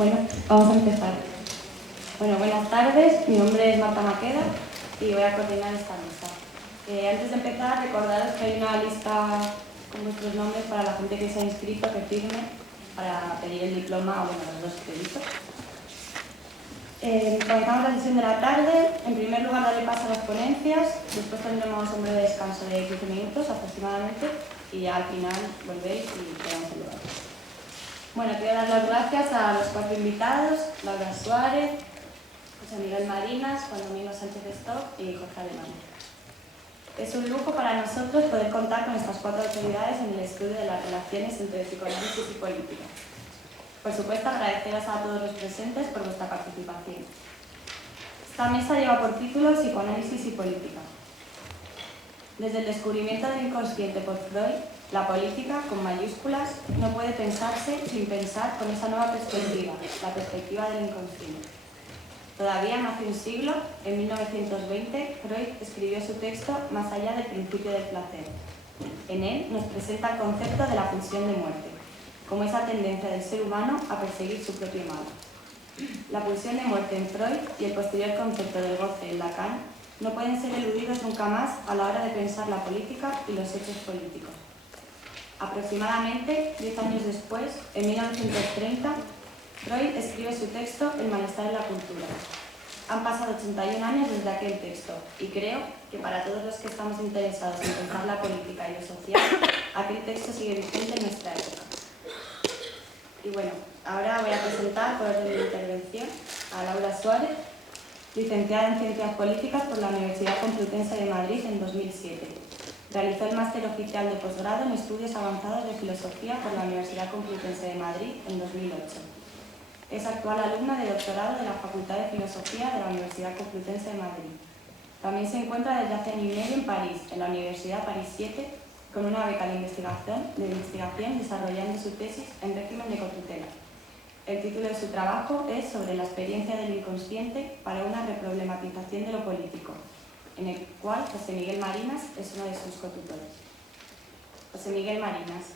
Bueno, vamos a empezar. Bueno, buenas tardes, mi nombre es Marta Maqueda y voy a coordinar esta mesa. Antes de empezar, recordaros que hay una lista con vuestros nombres para la gente que se ha inscrito, que firme, para pedir el diploma o los 2 créditos. Comenzamos la sesión de la tarde. En primer lugar, daré paso a las ponencias, después tendremos un breve descanso de 15 minutos aproximadamente y ya al final volvéis y quedamos en lugar. Bueno, quiero dar las gracias a los 4 invitados: Laura Suárez, José Miguel Marinas, Juan Domingo Sánchez Stock y Jorge Alemán. Es un lujo para nosotros poder contar con estas 4 autoridades en el estudio de las relaciones entre psicoanálisis y política. Por supuesto, agradeceros a todos los presentes por vuestra participación. Esta mesa lleva por título Psicoanálisis y política. Desde el descubrimiento del inconsciente por Freud, la política, con mayúsculas, no puede pensarse sin pensar con esa nueva perspectiva, la perspectiva del inconsciente. Todavía no hace un siglo, en 1920, Freud escribió su texto Más allá del principio del placer. En él nos presenta el concepto de la pulsión de muerte, como esa tendencia del ser humano a perseguir su propio mal. La pulsión de muerte en Freud y el posterior concepto del goce en Lacan no pueden ser eludidos nunca más a la hora de pensar la política y los hechos políticos. Aproximadamente 10 años después, en 1930, Freud escribe su texto El malestar en la cultura. Han pasado 81 años desde aquel texto y creo que para todos los que estamos interesados en pensar la política y lo social, aquel texto sigue vigente en nuestra época. Y bueno, ahora voy a presentar por orden de intervención a Laura Suárez, licenciada en Ciencias Políticas por la Universidad Complutense de Madrid en 2007. Realizó el máster oficial de posgrado en Estudios Avanzados de Filosofía por la Universidad Complutense de Madrid en 2008. Es actual alumna de doctorado de la Facultad de Filosofía de la Universidad Complutense de Madrid. También se encuentra desde hace año y medio en París, en la Universidad París 7, con una beca de investigación desarrollando su tesis en régimen de cotutela. El título de su trabajo es Sobre la experiencia del inconsciente para una reproblematización de lo político, en el cual José Miguel Marinas es uno de sus cotutores. José Miguel Marinas,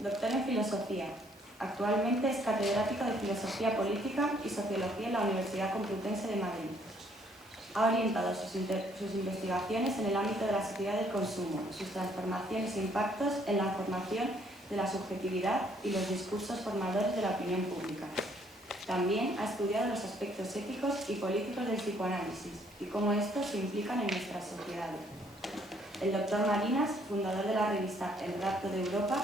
doctor en Filosofía. Actualmente es catedrático de Filosofía Política y Sociología en la Universidad Complutense de Madrid. Ha orientado sus investigaciones en el ámbito de la sociedad del consumo, sus transformaciones e impactos en la formación de la subjetividad y los discursos formadores de la opinión pública. También ha estudiado los aspectos éticos y políticos del psicoanálisis y cómo estos se implican en nuestras sociedades. El doctor Marinas, fundador de la revista El Rapto de Europa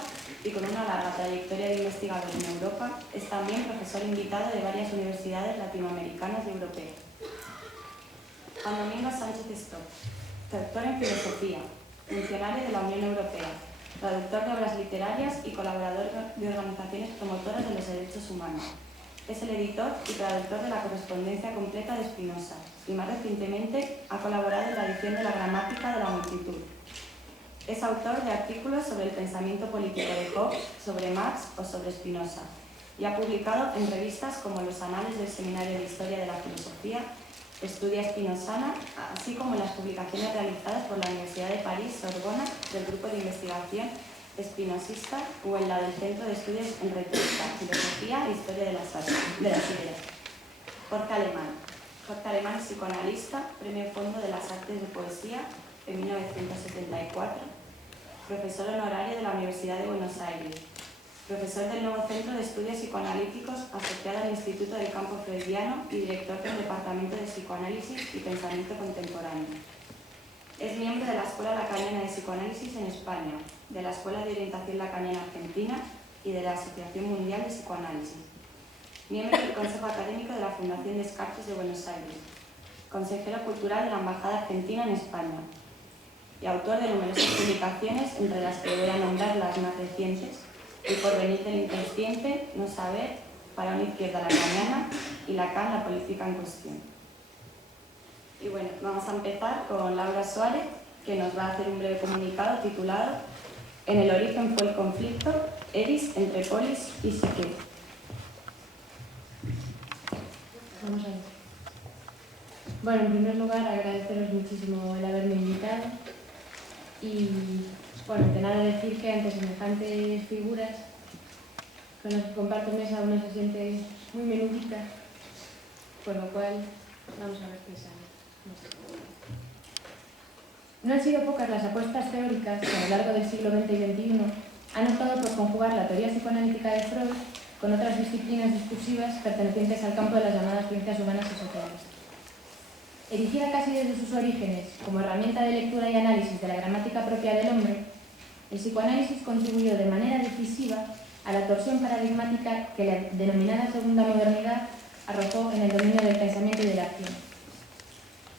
y con una larga trayectoria de investigador en Europa, es también profesor invitado de varias universidades latinoamericanas y europeas. Juan Domingo Sánchez Stock, doctor en Filosofía, funcionario de la Unión Europea, traductor de obras literarias y colaborador de organizaciones promotoras de los derechos humanos. Es el editor y traductor de la correspondencia completa de Spinoza y más recientemente ha colaborado en la edición de la Gramática de la Multitud. Es autor de artículos sobre el pensamiento político de Hobbes, sobre Marx o sobre Spinoza y ha publicado en revistas como Los Anales del Seminario de Historia de la Filosofía, Estudia Spinozana, así como en las publicaciones realizadas por la Universidad de París, Sorbona, del Grupo de Investigación Espinosista o en la del Centro de Estudios en Retórica, Filosofía e Historia de las Ideas. Jorge Alemán. Jorge Alemán es psicoanalista, Premio Fondo de las Artes de Poesía en 1974, profesor honorario de la Universidad de Buenos Aires, profesor del nuevo Centro de Estudios Psicoanalíticos asociado al Instituto del Campo Freudiano y director del Departamento de Psicoanálisis y Pensamiento Contemporáneo. Es miembro de la Escuela Lacaniana de Psicoanálisis en España, de la Escuela de Orientación Lacaniana Argentina y de la Asociación Mundial de Psicoanálisis. Miembro del Consejo Académico de la Fundación Descartes de Buenos Aires. Consejero cultural de la Embajada Argentina en España. Y autor de numerosas publicaciones, entre las que voy a nombrar las más recientes: El porvenir del inconsciente, No saber, Para una izquierda lacaniana y Lacan, la política en cuestión. Y bueno, vamos a empezar con Laura Suárez, que nos va a hacer un breve comunicado titulado En el origen fue el conflicto, Eris entre polis y psique. Vamos a ver. Bueno, en primer lugar, agradeceros muchísimo el haberme invitado y, bueno, de nada decir que ante semejantes figuras con las que comparto mesa una se siente muy menudita, por lo cual vamos a ver qué sale. No han sido pocas las apuestas teóricas que a lo largo del siglo XX y XXI han optado por conjugar la teoría psicoanalítica de Freud con otras disciplinas discursivas pertenecientes al campo de las llamadas ciencias humanas y sociales. Erigida casi desde sus orígenes como herramienta de lectura y análisis de la gramática propia del hombre, el psicoanálisis contribuyó de manera decisiva a la torsión paradigmática que la denominada segunda modernidad arrojó en el dominio del pensamiento y de la acción.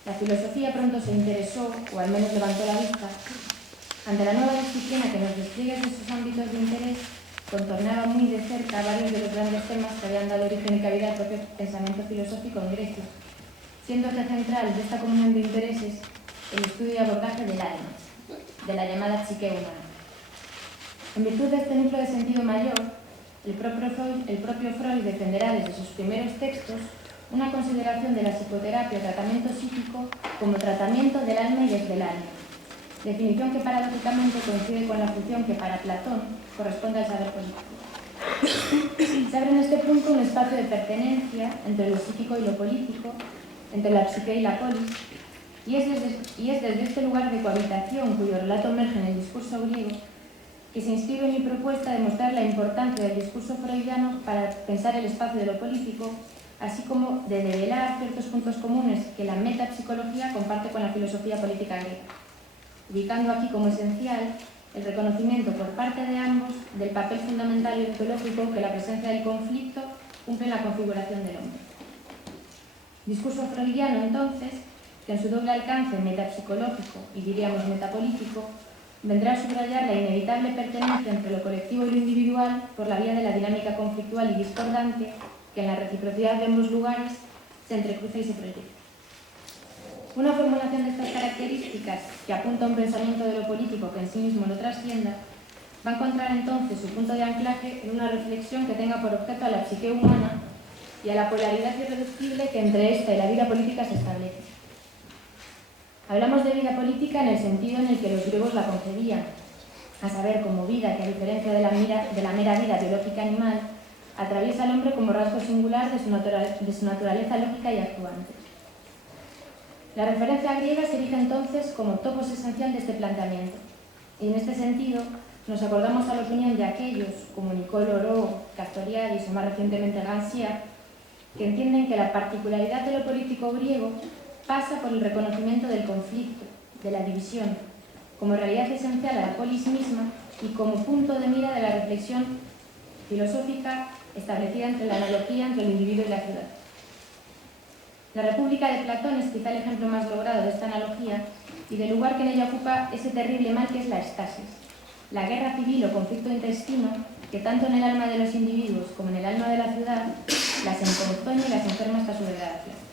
La filosofía pronto se interesó, o al menos levantó la vista, ante la nueva disciplina que en los despliegues de sus ámbitos de interés contornaba muy de cerca varios de los grandes temas que habían dado origen y cabida al propio pensamiento filosófico en Grecia, siendo eje central de esta comunión de intereses el estudio y abordaje del alma, de la llamada psique humana. En virtud de este núcleo de sentido mayor, el propio Freud defenderá desde sus primeros textos una consideración de la psicoterapia o tratamiento psíquico como tratamiento del alma y desde el alma, definición que paradójicamente coincide con la función que para Platón corresponde al saber político. Se abre en este punto un espacio de pertenencia entre lo psíquico y lo político, entre la psique y la polis, y es desde este lugar de cohabitación cuyo relato emerge en el discurso griego que se inscribe en mi propuesta de mostrar la importancia del discurso freudiano para pensar el espacio de lo político, así como de develar ciertos puntos comunes que la metapsicología comparte con la filosofía política griega, ubicando aquí como esencial el reconocimiento por parte de ambos del papel fundamental y ontológico que la presencia del conflicto cumple en la configuración del hombre. Discurso freudiano, entonces, que en su doble alcance metapsicológico y diríamos metapolítico, vendrá a subrayar la inevitable pertenencia entre lo colectivo y lo individual por la vía de la dinámica conflictual y discordante que en la reciprocidad de ambos lugares se entrecruza y se proyecta. Una formulación de estas características, que apunta a un pensamiento de lo político que en sí mismo lo trascienda, va a encontrar entonces su punto de anclaje en una reflexión que tenga por objeto a la psique humana y a la polaridad irreductible que entre esta y la vida política se establece. Hablamos de vida política en el sentido en el que los griegos la concebían, a saber, como vida que, a diferencia de la mera vida biológica animal, atraviesa al hombre como rasgo singular de su naturaleza lógica y actuante. La referencia griega se erige entonces como topos esencial de este planteamiento, y en este sentido nos acordamos a la opinión de aquellos, como Nicole Oro, Castoriadis o más recientemente Gansia, que entienden que la particularidad de lo político griego pasa por el reconocimiento del conflicto, de la división, como realidad esencial a la polis misma y como punto de mira de la reflexión filosófica establecida entre la analogía entre el individuo y la ciudad. La República de Platón es quizá el ejemplo más logrado de esta analogía y del lugar que en ella ocupa ese terrible mal que es la estasis, la guerra civil o conflicto intestino que tanto en el alma de los individuos como en el alma de la ciudad las emponzoña y las enferma hasta su degradación.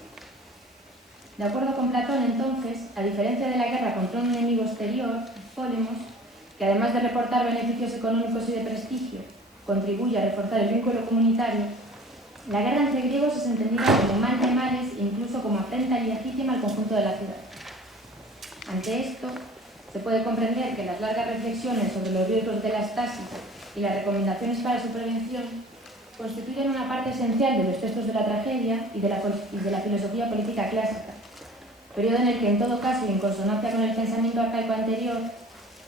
De acuerdo con Platón, entonces, a diferencia de la guerra contra un enemigo exterior, Polemos, que además de reportar beneficios económicos y de prestigio, contribuye a reforzar el vínculo comunitario, la guerra entre griegos es entendida como mal de males e incluso como afrenta ilegítima al conjunto de la ciudad. Ante esto, se puede comprender que las largas reflexiones sobre los riesgos de la estasis y las recomendaciones para su prevención constituyen una parte esencial de los textos de la tragedia y de la filosofía política clásica, periodo en el que, en todo caso y en consonancia con el pensamiento arcaico anterior,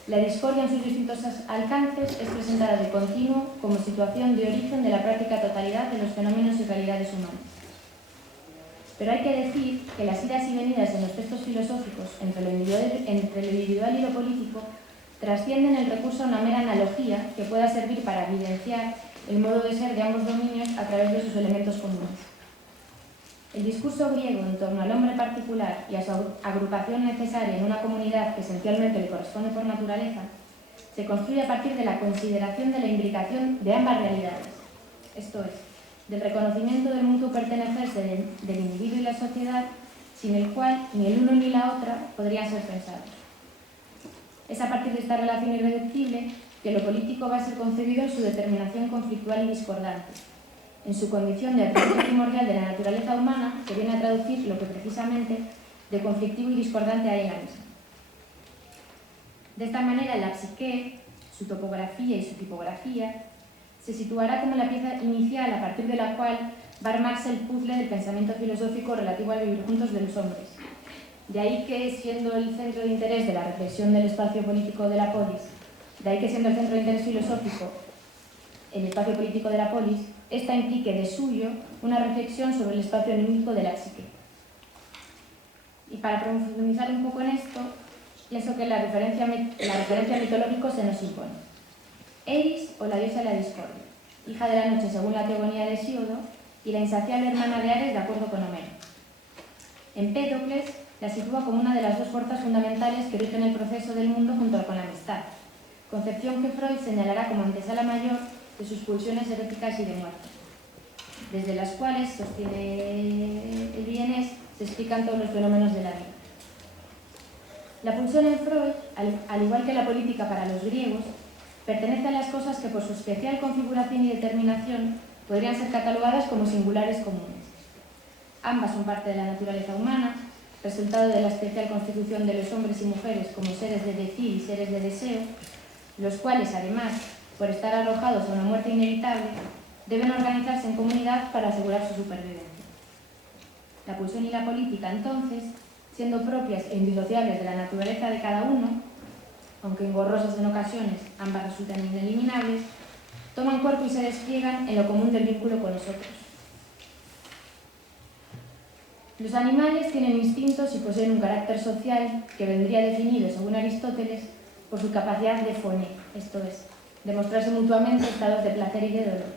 la discordia en sus distintos alcances es presentada de continuo como situación de origen de la práctica totalidad de los fenómenos y realidades humanas. Pero hay que decir que las idas y venidas en los textos filosóficos entre lo individual y lo político trascienden el recurso a una mera analogía que pueda servir para evidenciar el modo de ser de ambos dominios a través de sus elementos comunes. El discurso griego en torno al hombre particular y a su agrupación necesaria en una comunidad que esencialmente le corresponde por naturaleza, se construye a partir de la consideración de la imbricación de ambas realidades, esto es, del reconocimiento del mutuo pertenecerse del individuo y la sociedad, sin el cual ni el uno ni la otra podrían ser pensados. Es a partir de esta relación irreductible que lo político va a ser concebido en su determinación conflictual y discordante, en su condición de atributo primordial de la naturaleza humana, que viene a traducir lo que precisamente de conflictivo y discordante hay en la misma. De esta manera, la psique, su topografía y su tipografía, se situará como la pieza inicial a partir de la cual va a armarse el puzzle del pensamiento filosófico relativo al vivir juntos de los hombres. De ahí que, siendo el centro de interés de la reflexión del espacio político de la polis, de ahí que siendo el centro de interés filosófico el espacio político de la polis, esta implique de suyo una reflexión sobre el espacio anímico de la psique. Y para profundizar un poco en esto, pienso que la referencia mitológica se nos impone. Eris, o la diosa de la discordia, hija de la noche según la teogonía de Hesíodo, y la insaciable hermana de Ares de acuerdo con Homero. Empédocles la sitúa como una de las dos fuerzas fundamentales que rigen el proceso del mundo junto con la amistad, concepción que Freud señalará como antesala mayor de sus pulsiones eróticas y de muerte, desde las cuales, sostiene el vienés, se explican todos los fenómenos de la vida. La pulsión en Freud, al igual que la política para los griegos, pertenece a las cosas que por su especial configuración y determinación podrían ser catalogadas como singulares comunes. Ambas son parte de la naturaleza humana, resultado de la especial constitución de los hombres y mujeres como seres de decir y seres de deseo, los cuales, además, por estar arrojados a una muerte inevitable, deben organizarse en comunidad para asegurar su supervivencia. La pulsión y la política, entonces, siendo propias e indisociables de la naturaleza de cada uno, aunque engorrosas en ocasiones, ambas resultan ineliminables, toman cuerpo y se despliegan en lo común del vínculo con los otros. Los animales tienen instintos y poseen un carácter social que vendría definido, según Aristóteles, por su capacidad de foné, esto es, demostrarse mutuamente estados de placer y de dolor.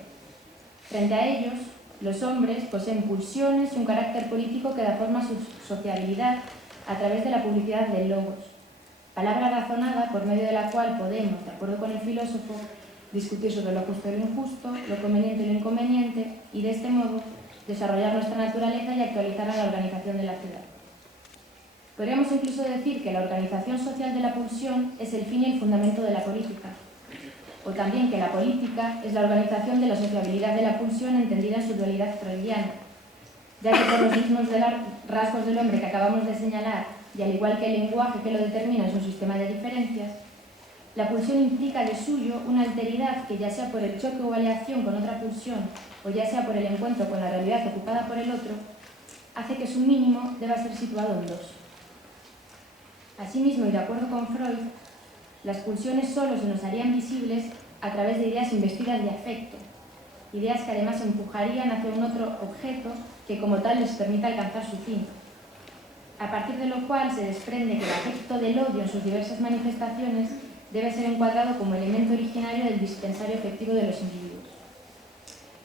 Frente a ellos, los hombres poseen pulsiones y un carácter político que da forma a su sociabilidad a través de la publicidad del logos, palabra razonada por medio de la cual podemos, de acuerdo con el filósofo, discutir sobre lo justo y lo injusto, lo conveniente y lo inconveniente, y de este modo desarrollar nuestra naturaleza y actualizar a la organización de la ciudad. Podríamos incluso decir que la organización social de la pulsión es el fin y el fundamento de la política, o también que la política es la organización de la sociabilidad de la pulsión entendida en su dualidad freudiana, ya que por los mismos rasgos del hombre que acabamos de señalar, y al igual que el lenguaje que lo determina es un sistema de diferencias, la pulsión implica de suyo una alteridad que, ya sea por el choque o aleación con otra pulsión, o ya sea por el encuentro con la realidad ocupada por el otro, hace que su mínimo deba ser situado en dos. Asimismo, y de acuerdo con Freud, las pulsiones solo se nos harían visibles a través de ideas investidas de afecto, ideas que además empujarían hacia un otro objeto que como tal les permita alcanzar su fin, a partir de lo cual se desprende que el afecto del odio en sus diversas manifestaciones debe ser encuadrado como elemento originario del dispensario afectivo de los individuos.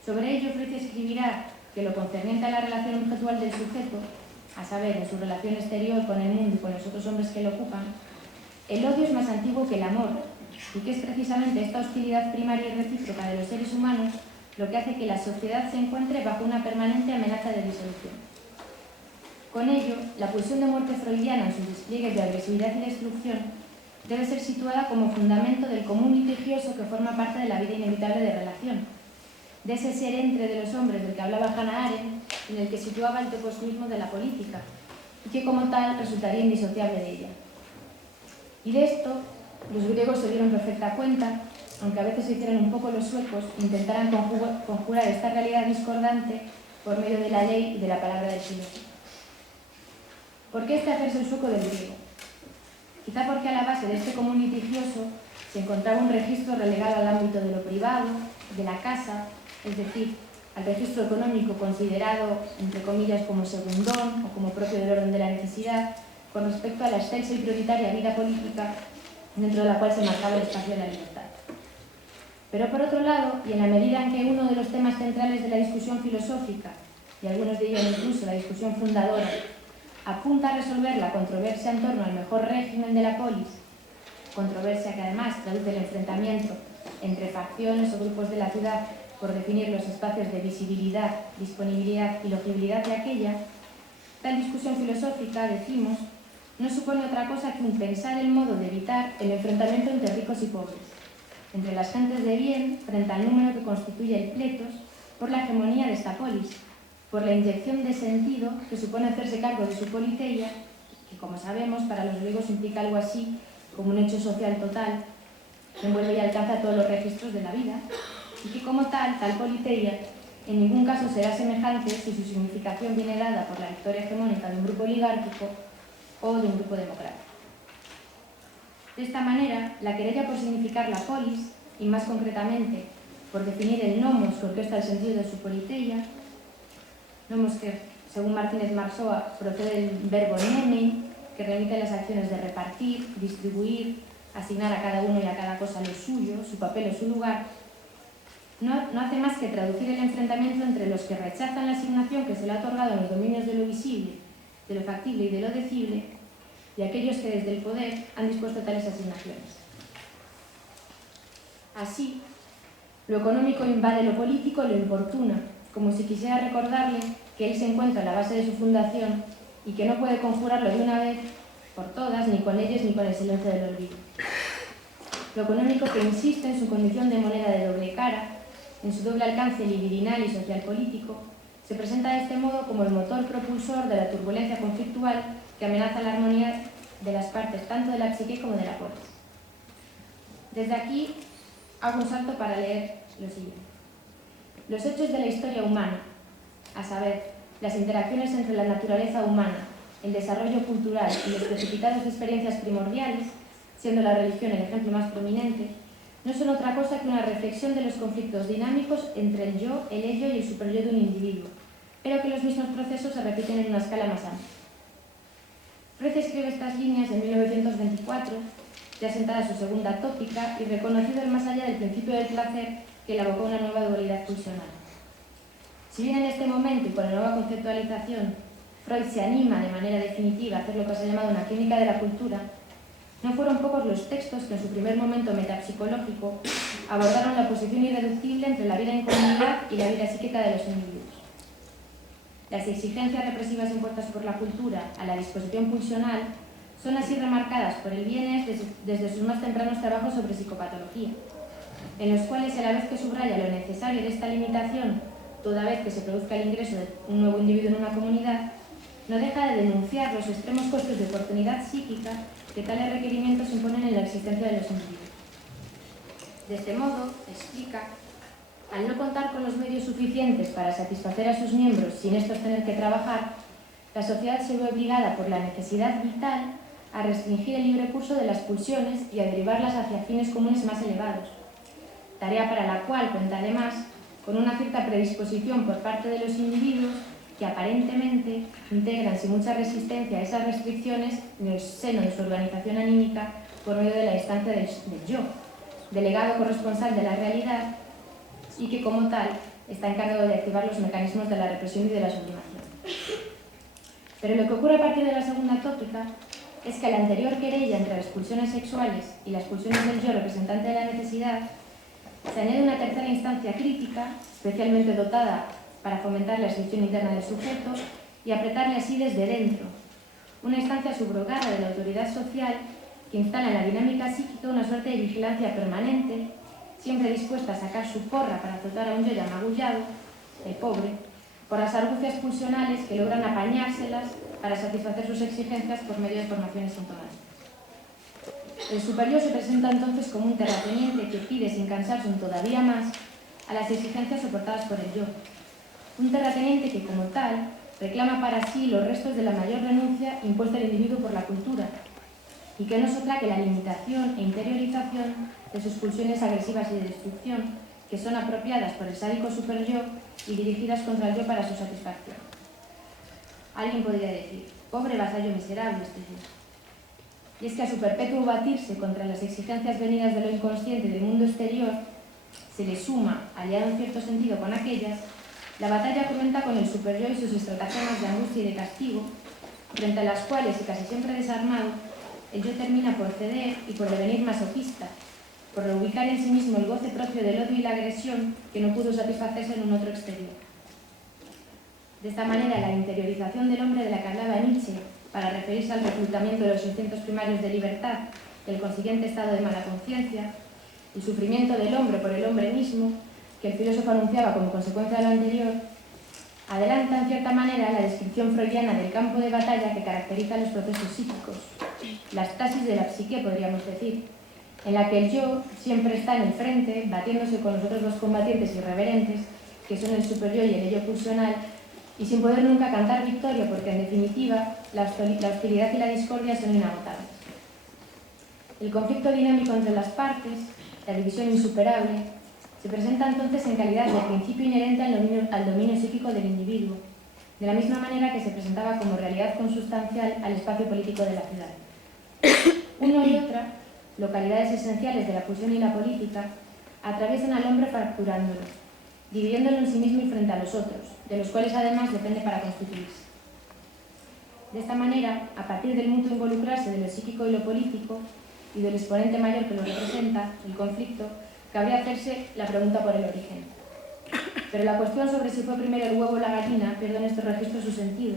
Sobre ello, Freud escribirá que lo concerniente a la relación objetual del sujeto, a saber, en su relación exterior con el mundo y con los otros hombres que lo ocupan, el odio es más antiguo que el amor, y que es precisamente esta hostilidad primaria y recíproca de los seres humanos lo que hace que la sociedad se encuentre bajo una permanente amenaza de disolución. Con ello, la pulsión de muerte freudiana en sus despliegues de agresividad y destrucción debe ser situada como fundamento del común litigioso que forma parte de la vida inevitable de relación, de ese ser entre de los hombres del que hablaba Hannah Arendt, en el que situaba el topos mismo de la política, y que como tal resultaría indisociable de ella. Y de esto los griegos se dieron perfecta cuenta, aunque a veces se hicieran un poco los suecos, intentaran conjurar esta realidad discordante por medio de la ley y de la palabra del filósofo. ¿Por qué este hacerse el sueco del griego? Quizá porque a la base de este común litigioso se encontraba un registro relegado al ámbito de lo privado, de la casa, es decir, al registro económico considerado, entre comillas, como segundón o como propio del orden de la necesidad, con respecto a la excelsa y prioritaria vida política dentro de la cual se marcaba el espacio de la libertad. Pero por otro lado, y en la medida en que uno de los temas centrales de la discusión filosófica, y algunos de ellos incluso la discusión fundadora, apunta a resolver la controversia en torno al mejor régimen de la polis, controversia que además traduce el enfrentamiento entre facciones o grupos de la ciudad por definir los espacios de visibilidad, disponibilidad y legibilidad de aquella, tal discusión filosófica, decimos, no supone otra cosa que un pensar el modo de evitar el enfrentamiento entre ricos y pobres, entre las gentes de bien frente al número que constituye el pletos por la hegemonía de esta polis, por la inyección de sentido que supone hacerse cargo de su politeia, que como sabemos para los griegos implica algo así como un hecho social total, que envuelve y alcanza todos los registros de la vida, y que como tal politeia en ningún caso será semejante si su significación viene dada por la victoria hegemónica de un grupo oligárquico o de un grupo democrático. De esta manera, la querella por significar la polis, y más concretamente por definir el nomos que orquesta el sentido de su politeia, nomos que, según Martínez Marzoa, procede del verbo nemein, que remite a las acciones de repartir, distribuir, asignar a cada uno y a cada cosa lo suyo, su papel o su lugar, no hace más que traducir el enfrentamiento entre los que rechazan la asignación que se le ha otorgado en los dominios de lo visible, de lo factible y de lo decible, y aquellos que desde el poder han dispuesto tales asignaciones. Así, lo económico invade lo político y lo importuna, como si quisiera recordarle que él se encuentra en la base de su fundación y que no puede conjurarlo de una vez por todas, ni con leyes ni con el silencio del olvido. Lo económico que insiste en su condición de moneda de doble cara, en su doble alcance libidinal y social-político, se presenta de este modo como el motor propulsor de la turbulencia conflictual que amenaza la armonía de las partes tanto de la psique como de la polis. Desde aquí hago un salto para leer lo siguiente. Los hechos de la historia humana, a saber, las interacciones entre la naturaleza humana, el desarrollo cultural y los precipitados de experiencias primordiales, siendo la religión el ejemplo más prominente, no son otra cosa que una reflexión de los conflictos dinámicos entre el yo, el ello y el superyo de un individuo, pero que los mismos procesos se repiten en una escala más amplia. Freud escribe estas líneas en 1924, ya sentada su segunda tópica y reconocido el más allá del principio del placer que le abocó a una nueva dualidad pulsional. Si bien en este momento y con la nueva conceptualización Freud se anima de manera definitiva a hacer lo que se ha llamado una clínica de la cultura, no fueron pocos los textos que en su primer momento metapsicológico abordaron la posición irreductible entre la vida en comunidad y la vida psíquica de los individuos. Las exigencias represivas impuestas por la cultura a la disposición pulsional son así remarcadas por el Vienes desde sus más tempranos trabajos sobre psicopatología, en los cuales, a la vez que subraya lo necesario de esta limitación, toda vez que se produzca el ingreso de un nuevo individuo en una comunidad, no deja de denunciar los extremos costos de oportunidad psíquica que tales requerimientos imponen en la existencia de los individuos. De este modo, explica, al no contar con los medios suficientes para satisfacer a sus miembros sin estos tener que trabajar, la sociedad se ve obligada por la necesidad vital a restringir el libre curso de las pulsiones y a derivarlas hacia fines comunes más elevados, tarea para la cual cuenta además con una cierta predisposición por parte de los individuos que aparentemente integran sin mucha resistencia a esas restricciones en el seno de su organización anímica por medio de la instancia del yo, delegado corresponsal de la realidad y que como tal está encargado de activar los mecanismos de la represión y de la sublimación. Pero lo que ocurre a partir de la segunda tópica es que a la anterior querella entre las pulsiones sexuales y las pulsiones del yo representante de la necesidad se añade una tercera instancia crítica, especialmente dotada para fomentar la excepción interna del sujeto y apretarle así desde dentro, una instancia subrogada de la autoridad social que instala en la dinámica psíquica una suerte de vigilancia permanente, siempre dispuesta a sacar su porra para azotar a un yo ya magullado, el pobre, por las argucias pulsionales que logran apañárselas para satisfacer sus exigencias por medio de formaciones sintomáticas. El superior se presenta entonces como un terrateniente que pide sin cansarse un todavía más a las exigencias soportadas por el yo. Un terrateniente que, como tal, reclama para sí los restos de la mayor renuncia impuesta al individuo por la cultura, y que no es otra que la limitación e interiorización de sus pulsiones agresivas y de destrucción, que son apropiadas por el sádico superyo y dirigidas contra el yo para su satisfacción. Alguien podría decir, pobre vasallo miserable este yo. Y es que a su perpetuo batirse contra las exigencias venidas de lo inconsciente del mundo exterior, se le suma, aliado en cierto sentido con aquellas, la batalla cruenta con el superyo y sus estratagemas de angustia y de castigo, frente a las cuales, y casi siempre desarmado, el yo termina por ceder y por devenir masoquista, por reubicar en sí mismo el goce propio del odio y la agresión que no pudo satisfacerse en un otro exterior. De esta manera, la interiorización del hombre de la que hablaba Nietzsche, para referirse al reclutamiento de los instintos primarios de libertad y el consiguiente estado de mala conciencia, el sufrimiento del hombre por el hombre mismo, que el filósofo anunciaba como consecuencia de lo anterior, adelanta en cierta manera la descripción freudiana del campo de batalla que caracteriza los procesos psíquicos, las tasis de la psique, podríamos decir, en la que el yo siempre está en el frente, batiéndose con los otros dos combatientes irreverentes, que son el superyo y el ello pulsional, y sin poder nunca cantar victoria, porque en definitiva la hostilidad y la discordia son inagotables. El conflicto dinámico entre las partes, la división insuperable, se presenta entonces en calidad de principio inherente al dominio psíquico del individuo, de la misma manera que se presentaba como realidad consustancial al espacio político de la ciudad. Uno y otra, localidades esenciales de la pulsión y la política, atraviesan al hombre fracturándolo, dividiéndolo en sí mismo y frente a los otros, de los cuales además depende para constituirse. De esta manera, a partir del mutuo involucrarse de lo psíquico y lo político, y del exponente mayor que lo representa, el conflicto, cabría hacerse la pregunta por el origen. Pero la cuestión sobre si fue primero el huevo o la gallina pierde en este registro su sentido,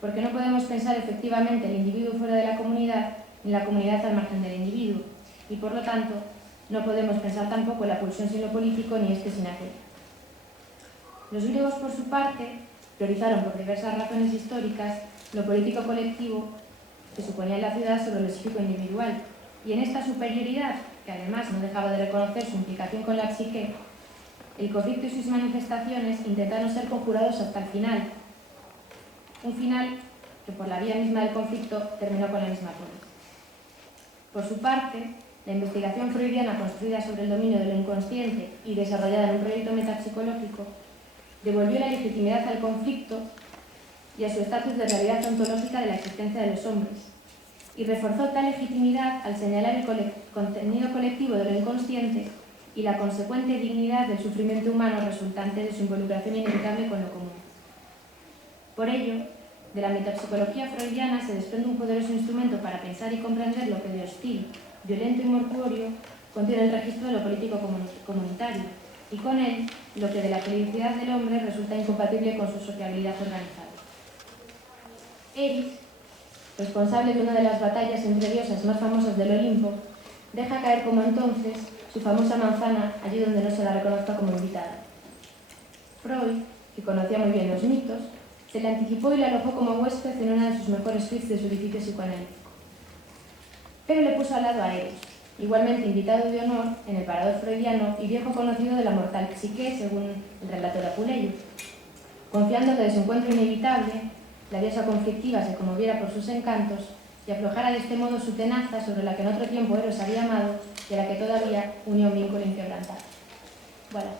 porque no podemos pensar efectivamente el individuo fuera de la comunidad, ni la comunidad al margen del individuo, y por lo tanto, no podemos pensar tampoco la pulsión sin lo político ni este sin aquel. Los griegos, por su parte, priorizaron por diversas razones históricas lo político colectivo que suponía la ciudad sobre lo psíquico individual, y en esta superioridad, que además no dejaba de reconocer su implicación con la psique, el conflicto y sus manifestaciones intentaron ser conjurados hasta el final, un final que por la vía misma del conflicto terminó con la misma polis. Por su parte, la investigación freudiana construida sobre el dominio de lo inconsciente y desarrollada en un proyecto metapsicológico devolvió la legitimidad al conflicto y a su estatus de realidad ontológica de la existencia de los hombres, y reforzó tal legitimidad al señalar el contenido colectivo de lo inconsciente y la consecuente dignidad del sufrimiento humano resultante de su involucración inevitable con lo común. Por ello, de la metapsicología freudiana se desprende un poderoso instrumento para pensar y comprender lo que de hostil, violento y mortuorio contiene el registro de lo político comunitario, y con él lo que de la felicidad del hombre resulta incompatible con su sociabilidad organizada. Eris, responsable de una de las batallas entre diosas más famosas del Olimpo, deja caer como entonces su famosa manzana allí donde no se la reconozca como invitada. Freud, que conocía muy bien los mitos, se le anticipó y le alojó como huésped en una de sus mejores suites de su edificio psicoanalítico. Pero le puso al lado a Eros, igualmente invitado de honor en el parador freudiano y viejo conocido de la mortal psique, según el relato de Apuleyo. Confiando que de su encuentro inevitable, la diosa conflictiva se conmoviera por sus encantos y aflojara de este modo su tenaza sobre la que en otro tiempo Eros había amado y a la que todavía unía un vínculo inquebrantable. Voilà.